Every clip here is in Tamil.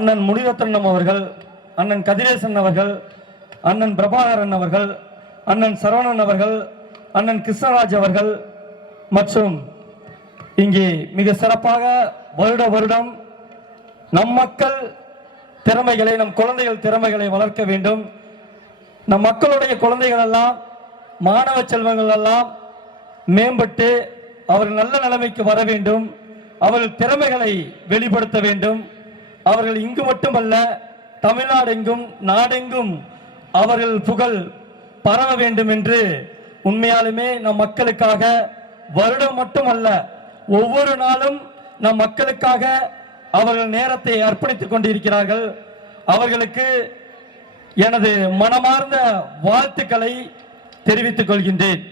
அண்ணன் முனிரத்னம் அவர்கள், அண்ணன் கதிரேசன் அவர்கள், அண்ணன் பிரபாகரன் அவர்கள், அண்ணன் சரவணன் அவர்கள், அண்ணன் கிருஷ்ணராஜ் அவர்கள் மற்றும் இங்கே மிக சிறப்பாக வருடம் நம் மக்கள் திறமைகளை, நம் குழந்தைகள் திறமைகளை வளர்க்க வேண்டும். நம் மக்களுடைய குழந்தைகள் எல்லாம், மாணவ செல்வங்கள் எல்லாம் மேம்பட்டு அவர்கள் நல்ல நிலைமைக்கு வர வேண்டும். அவர்கள் திறமைகளை வெளிப்படுத்த வேண்டும். அவர்கள் இங்கு மட்டுமல்ல, தமிழ்நாடெங்கும் நாடெங்கும் அவர்கள் புகழ் பரவ வேண்டும் என்று உண்மையாலுமே நம் மக்களுக்காக வருடம் மட்டுமல்ல, ஒவ்வொரு நாளும் நம் மக்களுக்காக அவர்கள் நேரத்தை அர்ப்பணித்துக் கொண்டிருக்கிறார்கள். அவர்களுக்கு எனது மனமார்ந்த வாழ்த்துக்களை தெரிவித்துக் கொள்கின்றேன்.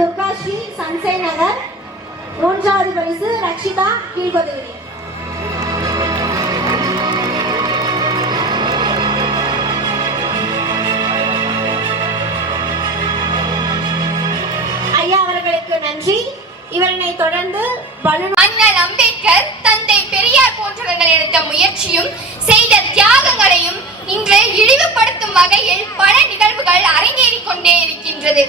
துர்காஸ்ரீ சன்சை நகர், 3வது பரிசு ரக்ஷிதா கீழ்கொதுகிரி. ஐயா அவர்களுக்கு நன்றி. இவரை தொடர்ந்து அண்ணல் அம்பேத்கர், தந்தை பெரியார் போன்றவர்கள் எடுத்த முயற்சியும் செய்த தியாகங்களையும் இன்று இழிவுபடுத்தும் வகையில் பல நிகழ்வுகள் அரங்கேறிக் கொண்டே இருக்கின்றது.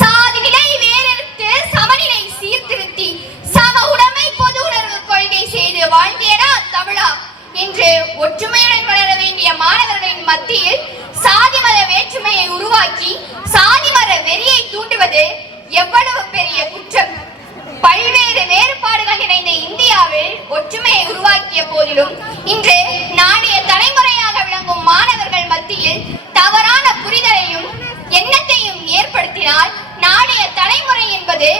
சாதிநிலை வேறெடுத்து சமநிலை சீர்திருத்தி சம உடைமை பொது உணர்வு கொள்கை செய்து வாழ்ந்தியடா தமிழா என்று ஒற்றுமையுடன் வளர வேண்டிய மாணவர்களின் மத்தியில் சாதி மத வேற்றுமையை உருவாக்கி சாதி மத வெறியை தூண்டுவது எவ்வளவு பெரிய குற்றம்! பல்வேறு வேறுபாடுகள் நிறைந்த இந்தியாவில் ஒற்றுமையை உருவாக்கிய போதிலும் இன்று நாளைய தலைமுறையாக விளங்கும் மாணவர்கள் மத்தியில் தவறான புரிதலையும் எண்ணத்தையும் ஏற்படுத்தினால் நாளைய தலைமுறை என்பது